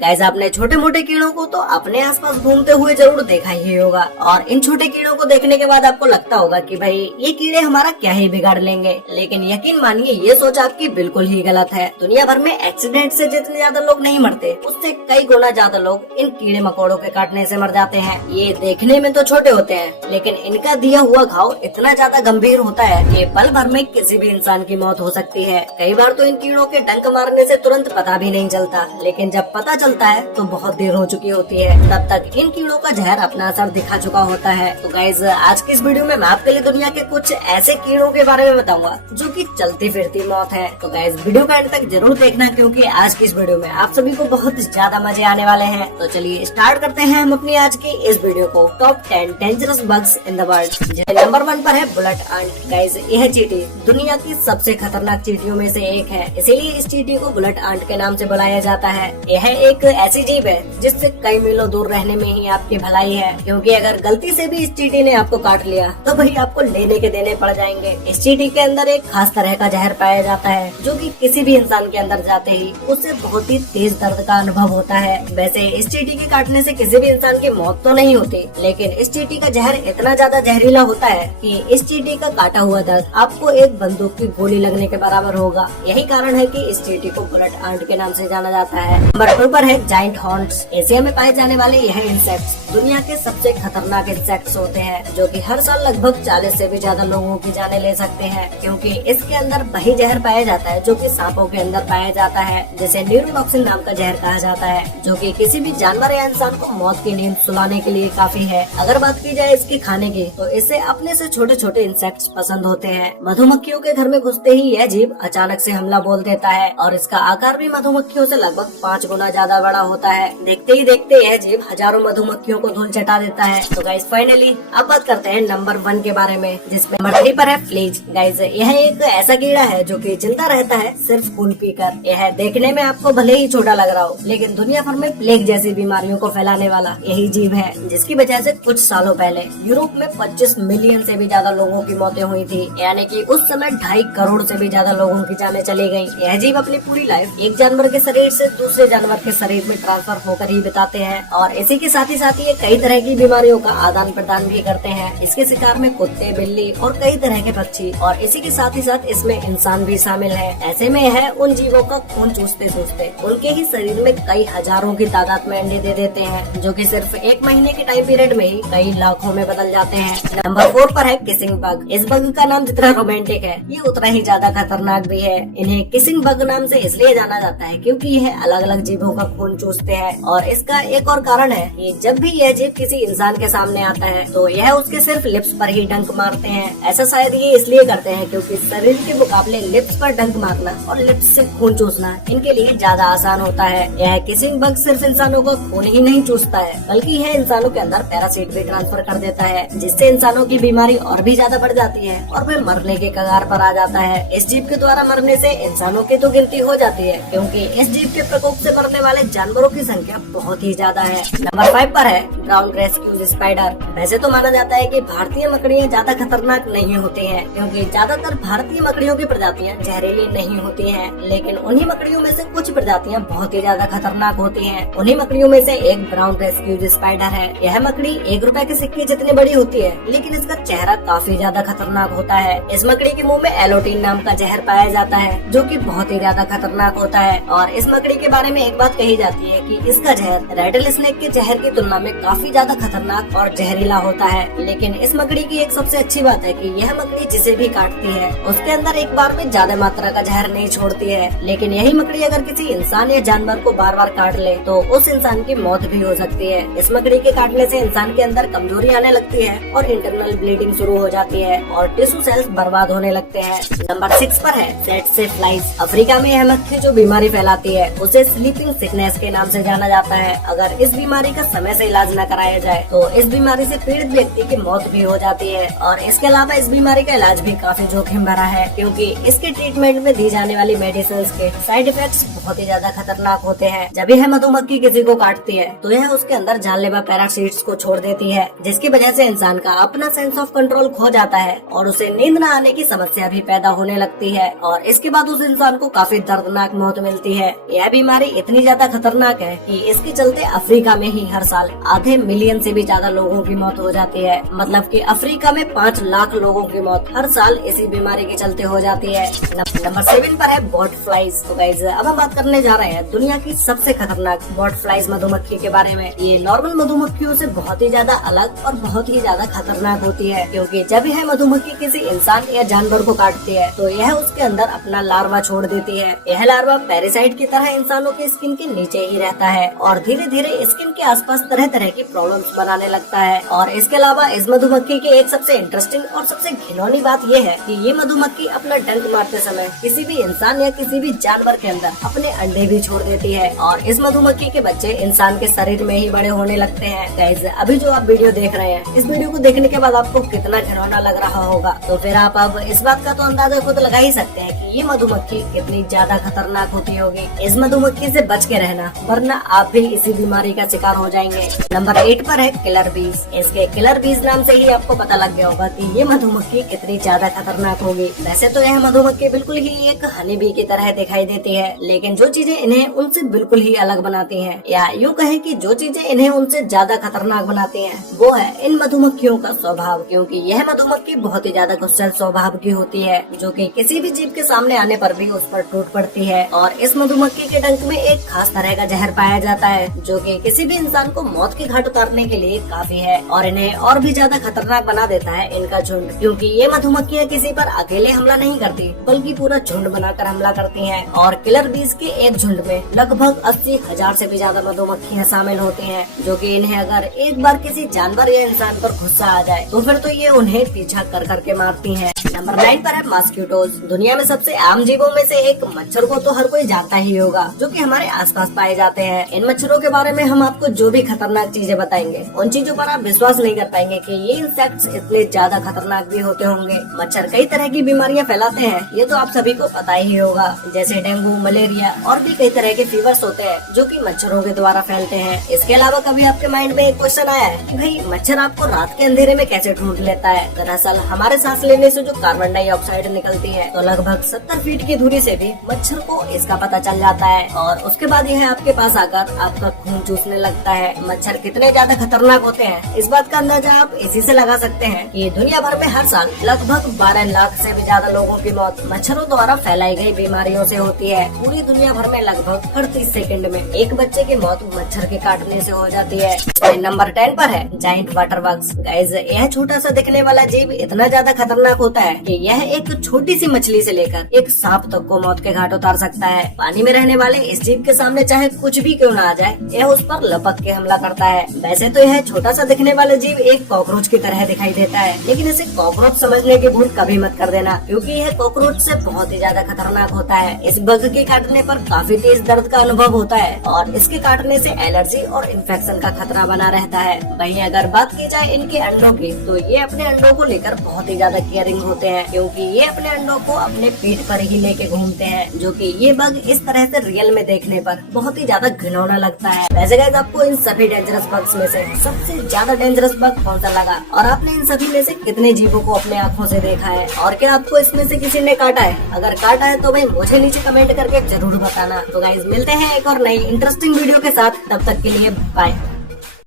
Guys आपने छोटे मोटे कीड़ों को तो अपने आसपास घूमते हुए जरूर देखा ही होगा, और इन छोटे कीड़ों को देखने के बाद आपको लगता होगा कि भाई ये कीड़े हमारा क्या ही बिगाड़ लेंगे। लेकिन यकीन मानिए ये सोच आपकी बिल्कुल ही गलत है। दुनिया भर में एक्सीडेंट से जितने ज्यादा लोग नहीं मरते, उससे कई गुना ज्यादा लोग इन कीड़े मकोड़ों के काटने से मर जाते हैं। ये देखने में तो छोटे होते हैं, लेकिन इनका दिया हुआ घाव इतना ज्यादा गंभीर होता है कि पल भर में किसी भी इंसान की मौत हो सकती है। कई बार तो इन कीड़ों के डंक मारने से तुरंत पता भी नहीं चलता, लेकिन जब पता चलता है तो बहुत देर हो चुकी होती है। तब तक इन कीड़ों का जहर अपना असर दिखा चुका होता है। तो गाइज आज की इस वीडियो में मैं आपके लिए दुनिया के कुछ ऐसे कीड़ों के बारे में बताऊंगा जो कि चलती फिरती मौत है। तो गाइज वीडियो का एंड तक जरूर देखना, क्योंकि आज की इस वीडियो में आप सभी को बहुत ज्यादा मजे आने वाले हैं। तो चलिए स्टार्ट करते हैं हम अपनी आज की इस वीडियो को। Top 10 dangerous bugs in the world. Number 1 पर है बुलेट आंट। गाइज यह चींटी दुनिया की सबसे खतरनाक चींटियों में से एक है, इसीलिए इस चींटी को बुलेट आंट के नाम से बुलाया जाता है। यह एक ऐसी जीव है जिससे कई मीलों दूर रहने में ही आपकी भलाई है, क्योंकि अगर गलती से भी इस चींटी ने आपको काट लिया तो भाई आपको लेने के देने पड़ जाएंगे। इस चींटी के अंदर एक खास तरह का जहर पाया जाता है, जो कि किसी भी इंसान के अंदर जाते ही उससे बहुत ही तेज दर्द का अनुभव होता है। वैसे इस चींटी के काटने से किसी भी इंसान की मौत तो नहीं होती, लेकिन इस चींटी का जहर इतना ज्यादा जहरीला होता है कि इस चींटी का काटा हुआ दर्द आपको एक बंदूक की गोली लगने के बराबर होगा। यही कारण है कि इस चींटी को बुलेट आंट के नाम से जाना जाता है। नंबर 2 पर है जायंट हॉर्न्स। एशिया में पाए जाने वाले यह इंसेक्ट्स दुनिया के सबसे खतरनाक इंसेक्ट्स होते हैं, जो कि हर साल लगभग 40 से भी ज्यादा लोगों की जाने ले सकते हैं, क्योंकि इसके अंदर वही जहर पाया जाता है जो कि सांपों के अंदर पाया जाता है, जिसे न्यूरोटॉक्सिन नाम का जहर कहा जाता है, जो कि किसी भी जानवर या इंसान को मौत की नींद सुलाने के लिए काफी है। अगर बात की जाए इसके खाने की, तो इसे अपने से छोटे छोटे इंसेक्ट्स पसंद होते हैं। मधुमक्खियों के घर में घुसते ही यह जीव अचानक से हमला बोल देता है, और इसका आकार भी मधुमक्खियों से लगभग 5 गुना ज्यादा बड़ा होता है। देखते ही देखते यह जीव हजारों मधुमक्खियों को धूल चटा देता है। तो गाइस फाइनली अब बात करते हैं नंबर 1 के बारे में, जिसमें नंबर 3 पर है फ्लीज। गाइस यह एक ऐसा कीड़ा है जो कि जिंदा रहता है सिर्फ खून पीकर। यह देखने में आपको भले ही छोटा लग रहा हो, लेकिन दुनिया भर में प्लेग जैसी बीमारियों को फैलाने वाला यही जीव है, जिसकी वजह से कुछ सालों पहले यूरोप में 25 मिलियन से भी ज्यादा लोगों की मौतें हुई थी, यानी कि उस समय 2.5 करोड़ से भी ज्यादा लोगों की जानें चली गयी। यह जीव अपनी पूरी लाइफ एक जानवर के शरीर से दूसरे जानवर के शरीर में ट्रांसफर होकर ही बिताते हैं, और इसी के साथ ही ये कई तरह की बीमारियों का आदान प्रदान भी करते हैं। इसके शिकार में कुत्ते, बिल्ली और कई तरह के पक्षी, और इसी के साथ ही इसमें इंसान भी शामिल है। ऐसे में यह उन जीवों का खून चूसते चूसते उनके ही शरीर में कई हजारों की तादाद में अंडे दे देते हैं, जो कि सिर्फ 1 महीने के टाइम पीरियड में ही कई लाखों में बदल जाते हैं। नंबर 4 पर है किसिंग बग। इस बग का नाम जितना रोमांटिक है, ये उतना ही ज्यादा खतरनाक भी है। इन्हें किसिंग बग नाम से इसलिए जाना जाता है क्योंकि यह अलग अलग जीवों का खून चूसते हैं, और इसका एक और कारण है कि जब भी यह जीव किसी इंसान के सामने आता है तो यह उसके सिर्फ लिप्स पर ही डंक मारते हैं। ऐसा शायद ये इसलिए करते हैं क्योंकि शरीर के मुकाबले लिप्स पर डंक मारना और लिप्स से खून चूसना इनके लिए ज्यादा आसान होता है। यह किसिंग बग सिर्फ इंसानों का खून ही नहीं चूसता है, बल्कि यह इंसानों के अंदर पैरासाइट भी ट्रांसफर कर देता है, जिससे इंसानों की बीमारी और भी ज्यादा बढ़ जाती है और वह मरने के कगार पर आ जाता है। इस जीव के द्वारा मरने से इंसानों की तो गिनती हो जाती है, क्योंकि इस जीव के प्रकोप से मरने वाले जानवरों की संख्या बहुत ही ज्यादा है। नंबर 5 पर है ब्राउन रेस्क्यूज स्पाइडर। वैसे तो माना जाता है कि भारतीय मकड़ियाँ ज्यादा खतरनाक नहीं होती हैं, क्योंकि ज्यादातर भारतीय मकड़ियों की प्रजातियाँ जहरीली नहीं होती हैं, लेकिन उन्हीं मकड़ियों में से कुछ प्रजातियाँ बहुत ही ज्यादा खतरनाक होती हैं। उन्हीं मकड़ियों में से एक ब्राउन रेस्क्यूज स्पाइडर है। यह मकड़ी 1 रुपए के सिक्के जितनी बड़ी होती है, लेकिन इसका चेहरा काफी ज्यादा खतरनाक होता है। इस मकड़ी के मुंह में एलोटीन नाम का जहर पाया जाता है, जो कि बहुत ही ज्यादा खतरनाक होता है। और इस मकड़ी के बारे में एक बात कही जाती है कि इसका जहर रेटल स्नेक के जहर की तुलना में काफी ज्यादा खतरनाक और जहरीला होता है। लेकिन इस मकड़ी की एक सबसे अच्छी बात है कि यह मकड़ी जिसे भी काटती है उसके अंदर एक बार में ज्यादा मात्रा का जहर नहीं छोड़ती है। लेकिन यही मकड़ी अगर किसी इंसान या जानवर को बार बार काट ले तो उस इंसान की मौत भी हो सकती है। इस मकड़ी के काटने से इंसान के अंदर कमजोरी आने लगती है और इंटरनल ब्लीडिंग शुरू हो जाती है और टिश्यू सेल्स बर्बाद होने लगते हैं। नंबर 6 पर है सेट्से फ्लाइज। अफ्रीका में यह मक्खी जो बीमारी फैलाती है उसे स्लीपिंग सिकनेस के नाम से जाना जाता है। अगर इस बीमारी का समय से इलाज न कराया जाए तो इस बीमारी से पीड़ित व्यक्ति की मौत भी हो जाती है, और इसके अलावा इस बीमारी का इलाज भी काफी जोखिम भरा है, क्योंकि इसके ट्रीटमेंट में दी जाने वाली मेडिसिन के साइड इफेक्ट्स बहुत ही ज्यादा खतरनाक होते हैं। जब यह मधुमक्खी किसी को काटती है तो यह उसके अंदर जानलेवा पैरासाइट्स को छोड़ देती है, जिसकी वजह से इंसान का अपना सेंस ऑफ कंट्रोल खो जाता है और उसे नींद न आने की समस्या भी पैदा होने लगती है, और इसके बाद उस इंसान को काफी दर्दनाक मौत मिलती है। यह बीमारी इतनी ज्यादा खतरनाक है कि इसके चलते अफ्रीका में ही हर साल आधे मिलियन से भी ज्यादा लोगों की मौत हो जाती है। मतलब कि अफ्रीका में 5 लाख लोगों की मौत हर साल इसी बीमारी के चलते हो जाती है। नंबर 7 पर है बर्ड फ्लाइज। तो गाइस अब हम बात करने जा रहे हैं दुनिया की सबसे खतरनाक बर्ड फ्लाइज मधुमक्खी के बारे में। ये नॉर्मल मधुमक्खियों से बहुत ही ज्यादा अलग और बहुत ही ज्यादा खतरनाक होती है, क्योंकि जब यह मधुमक्खी किसी इंसान या जानवर को काटती है तो यह उसके अंदर अपना लार्वा छोड़ देती है। यह लार्वा पैरासाइट की तरह इंसानों के स्किन के नीचे ही रहता है और धीरे धीरे स्किन के आसपास तरह तरह की प्रॉब्लम्स बनाने लगता है। और इसके अलावा इस मधुमक्खी की एक सबसे इंटरेस्टिंग और सबसे घिनौनी बात यह है कि ये मधुमक्खी अपना डंक मारते समय किसी भी इंसान या किसी भी जानवर के अंदर अपने अंडे भी छोड़ देती है और इस मधुमक्खी के बच्चे इंसान के शरीर में ही बड़े होने लगते हैं। गाइस अभी जो आप वीडियो देख रहे हैं, इस वीडियो को देखने के बाद आपको कितना घिनौना लग रहा होगा, तो फिर आप अब इस बात का तो अंदाजा खुद लगा ही सकते हैं कि ये मधुमक्खी कितनी ज्यादा खतरनाक होती होगी। इस मधुमक्खी से बच के रहना, वरना आप भी इसी बीमारी का शिकार हो जाएंगे। नंबर 8 पर है किलर बीज। इसके किलर बीज नाम से ही आपको पता लग गया होगा कि ये मधुमक्खी कितनी ज्यादा खतरनाक होगी। वैसे तो यह मधुमक्खी बिल्कुल ही एक हनी बी की तरह दिखाई देती है, लेकिन जो चीजें इन्हें उनसे बिल्कुल ही अलग बनाती हैं, या यूँ कहे कि जो चीजें इन्हें उनसे ज्यादा खतरनाक बनाती हैं, वो है इन मधुमक्खियों का स्वभाव। क्योंकि यह मधुमक्खी बहुत ही ज्यादा गुस्सैल स्वभाव की होती है, जो कि किसी भी जीव के सामने आने पर भी उस पर टूट पड़ती है। और इस मधुमक्खी के डंक में एक खास तरह का जहर पाया जाता है, जो कि किसी भी इंसान को मौत की घाट उतारने के लिए काफी है। और इन्हें और भी ज्यादा खतरनाक बना देता है इनका झुंड, क्योंकि ये मधुमक्खियाँ किसी पर अकेले हमला नहीं करती, बल्कि पूरा झुंड बनाकर हमला करती हैं। और किलर बीज के एक झुंड में लगभग 80,000 से भी ज्यादा मधुमक्खियाँ शामिल होती हैं, जो कि इन्हें अगर एक बार किसी जानवर या इंसान पर गुस्सा आ जाए तो फिर तो ये उन्हें पीछा कर करके मारती हैं। नंबर 9 पर है मॉस्किटोज। दुनिया में सबसे आम जीवों में से एक मच्छर को तो हर कोई जानता ही होगा, जो कि हमारे आसपास पाए जाते हैं। इन मच्छरों के बारे में हम आपको जो भी खतरनाक चीजें बताएंगे, उन चीजों पर आप विश्वास नहीं कर पाएंगे कि ये इंसेक्ट्स इतने ज्यादा खतरनाक भी होते होंगे। मच्छर कई तरह की बीमारियां फैलाते हैं, ये तो आप सभी को पता ही होगा, जैसे डेंगू, मलेरिया और भी कई तरह के फीवर्स होते हैं, जो कि मच्छरों के द्वारा फैलते हैं। इसके अलावा कभी आपके माइंड में एक क्वेश्चन आया है कि भाई मच्छर आपको रात के अंधेरे में कैसे ढूंढ लेता है? दरअसल हमारे सांस लेने से जो कार्बन डाइऑक्साइड निकलती है, तो लगभग 70 फीट की दूरी से भी मच्छर को इसका पता चल जाता है और उसके बाद यह आपके पास आकर आपका खून चूसने लगता है। मच्छर कितने ज्यादा खतरनाक होते हैं, इस बात का अंदाजा आप इसी से लगा सकते हैं कि दुनिया भर में हर साल लगभग 12 लाख से भी ज्यादा लोगों की मौत मच्छरों द्वारा फैलाई गई बीमारियों से होती है। पूरी दुनिया भर में लगभग हर 30 सेकंड में एक बच्चे की मौत मच्छर के काटने से हो जाती है। नंबर 10 पर है जाइंट वाटर बग्स। गाइस यह छोटा सा दिखने वाला जीव इतना ज्यादा खतरनाक होता है कि यह एक छोटी सी मछली से लेकर एक सांप तक को मौत के घाट उतार सकता है। पानी में रहने वाले इस जीव के सामने चाहे कुछ भी क्यों ना आ जाए, यह उस पर लपक के हमला करता है। वैसे तो यह छोटा सा दिखने वाला जीव एक कॉकरोच की तरह दिखाई देता है, लेकिन इसे कॉकरोच समझने की भूल कभी मत कर देना, क्योंकि यह कॉकरोच से बहुत ही ज्यादा खतरनाक होता है। इस बग के काटने पर काफी तेज दर्द का अनुभव होता है और इसके काटने से एलर्जी और इन्फेक्शन का खतरा बना रहता है। वहीं अगर बात की जाए इनके अंडों की, तो ये अपने अंडों को लेकर बहुत ही ज्यादा केयरिंग होते हैं, क्योंकि ये अपने अंडों को अपने पीठ पर ही लेके घूमते हैं, जो कि ये बग इस तरह से रियल में देखने पर बहुत ही ज्यादा घिनौना लगता है। वैसे गाइस आपको इन सभी डेंजरस बग्स में से सबसे ज्यादा डेंजरस बग कौन सा लगा, और आपने इन सभी में से कितने जीवों को अपने आँखों से देखा है, और क्या आपको इसमें से किसी ने काटा है? अगर काटा है तो भाई मुझे नीचे कमेंट करके जरूर बताना। तो गाइस मिलते हैं एक और नई इंटरेस्टिंग वीडियो के साथ, तब तक के लिए बाय।